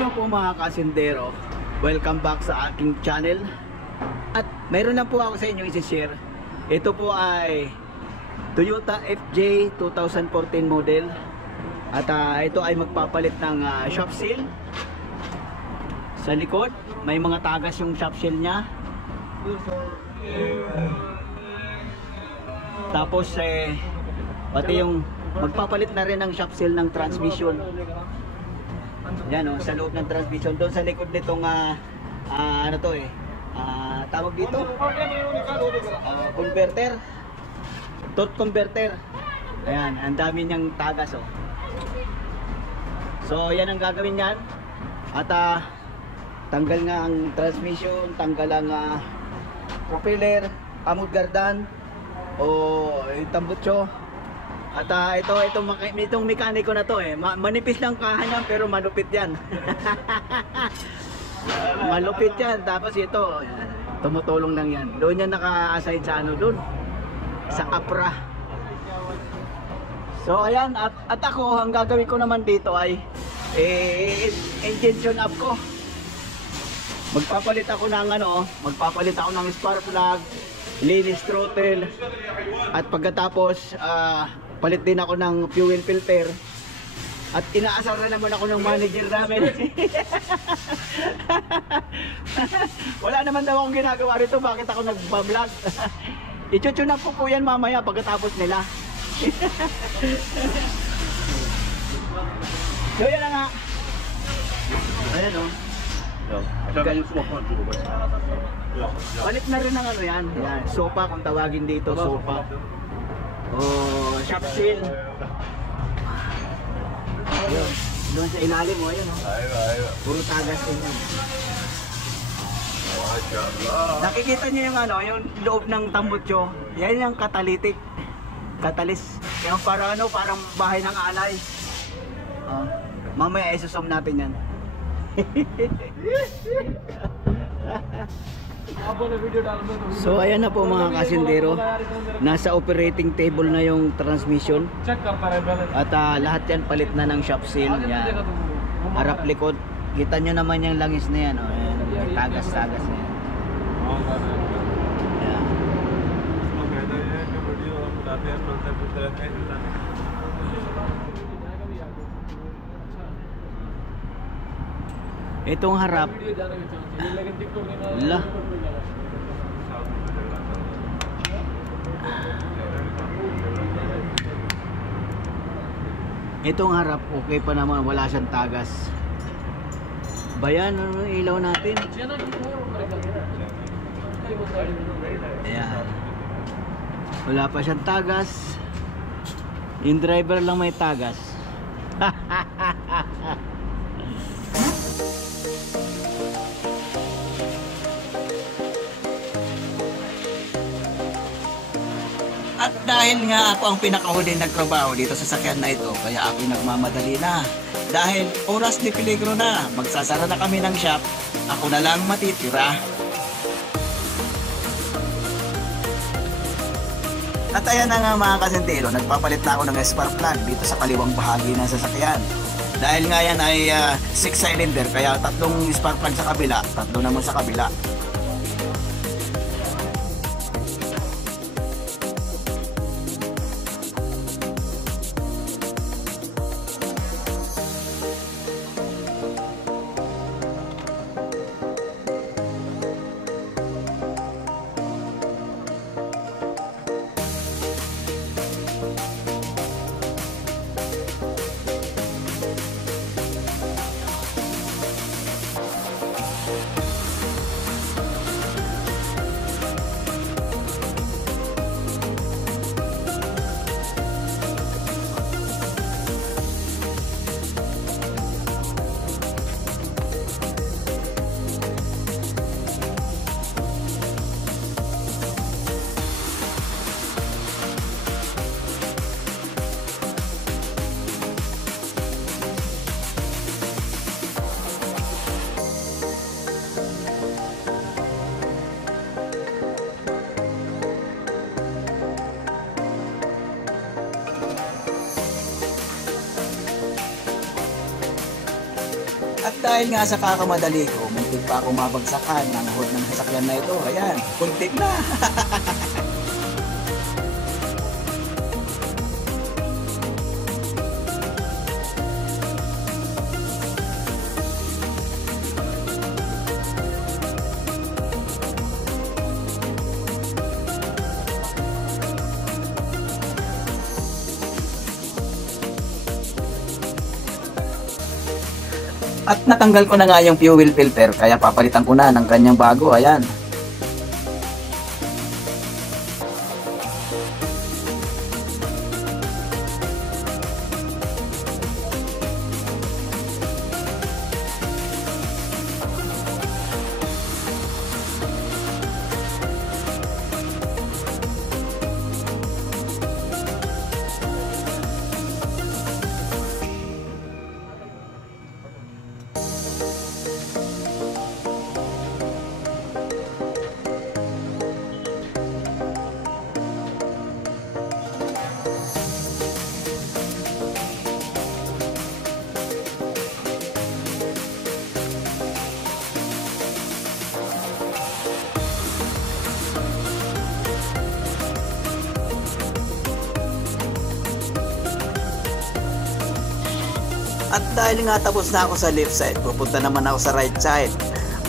Hello po mga kasindero, welcome back sa aking channel. At mayroon lang po ako sa inyo isi-share. Ito po ay Toyota FJ 2014 model. At ito ay magpapalit ng shop seal. Sa likod may mga tagas yung shop seal nya. Tapos pati yung magpapalit na rin ng shop seal ng transmission. Yan o, sa loob ng transmission. Doon sa likod nitong ano to tawag dito converter, torque converter. Ayan, ang dami niyang tagas o. So yan ang gagawin yan. At tanggal nga ang transmission, tanggal ang propeller, amod gardan o yung tambutso. At itong mekaniko na to manipis lang kahan yan pero malupit yan. Malupit yan. Tapos ito tumutulong lang yan. Doon yan naka-assign sa ano doon, sa APRA. So ayan, at ako ang gagawin ko naman dito ay engine tune up ko. Magpapalit ako ng spark plug, linis throttle, at pagkatapos palit din ako ng fuel filter. At inaasar na naman ako ng manager namin. Wala naman daw akong ginagawa rito, bakit ako nagbablog? I-tune up ko po yan mamaya pagkatapos nila. So yan na nga. Ayan o. Palit na rin ng ano yan. Sopa kung tawagin dito, sopa. Shop seal. Ayun, doon sa ilalim mo, ayun puro tagas din yan. Nakikita niyo yung yung loob ng tambutso. Yan yung catalytic, catalyst. Yung parang bahay ng alay. Mamaya isusum natin yan. So ayan na po mga kasindero, nasa operating table na yung transmission. At lahat yan palit na ng shop seal. Yan, harap likod, kita nyo naman yung langis na yan, yung tagas-tagas na yan. Yan. Itong harap lah. Itong harap okay pa naman, wala siyang tagas. Bayan, ano ilaw natin? Ayan. Wala pa siyang tagas. Yung driver lang may tagas. At dahil nga ako ang pinakahuli nagtrabaho dito sa sakyan na ito, kaya ako nagmamadali na. Dahil oras ni peligro na, magsasara na kami ng shop, ako na lang matitira. At ayan na nga mga kasentero, nagpapalit na ako ng spark plug dito sa kaliwang bahagi ng sasakyan. Dahil nga yan ay 6 cylinder, kaya 3 spark plug sa kabila, 3 naman sa kabila. dahil nga sa kakamadali ko, muntik pa ako mabagsakan ng hood ng sasakyan na ito. Ayan, puntik na. At natanggal ko na nga yung fuel filter, kaya papalitan ko na ng kanyang bago. Ayan. At dahil nga tapos na ako sa left side, pupunta naman ako sa right side.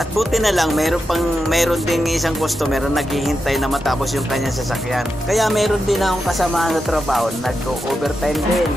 At buti na lang, mayroon ding isang customer na naghihintay na matapos yung kanyang sasakyan. Kaya mayroon din akong kasamahan sa trabaho, nag-overtime din.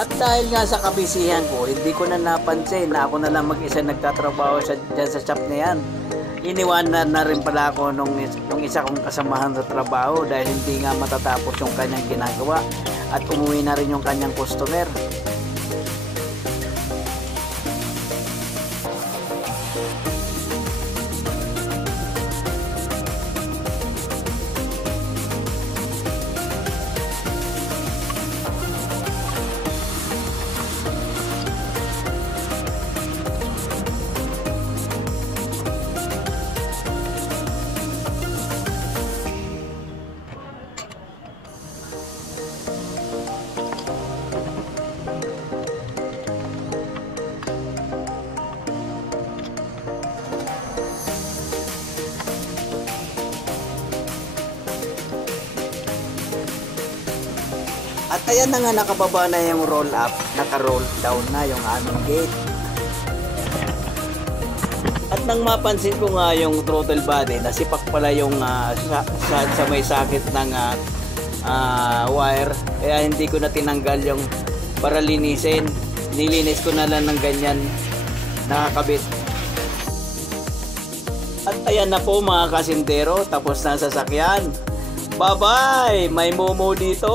At dahil nga sa kabisihan ko, hindi ko na napansin na ako na lang mag-isa nagtatrabaho dyan sa shop na yan. Iniwanan na rin pala ako nung isa kong kasamahan sa trabaho dahil hindi nga matatapos yung kanyang ginagawa at umuwi na rin yung kanyang customer. At ayan na nga, nakababa na yung roll up, naka-roll down na yung aming gate. At nang mapansin ko nga yung throttle body, nasipak pala yung sa may sakit ng wire, kaya hindi ko na tinanggal yung para linisin. Nilinis ko na lang ng ganyan, nakakabit. At ayan na po mga kasindero, tapos na sasakyan. Bye-bye! May momo dito!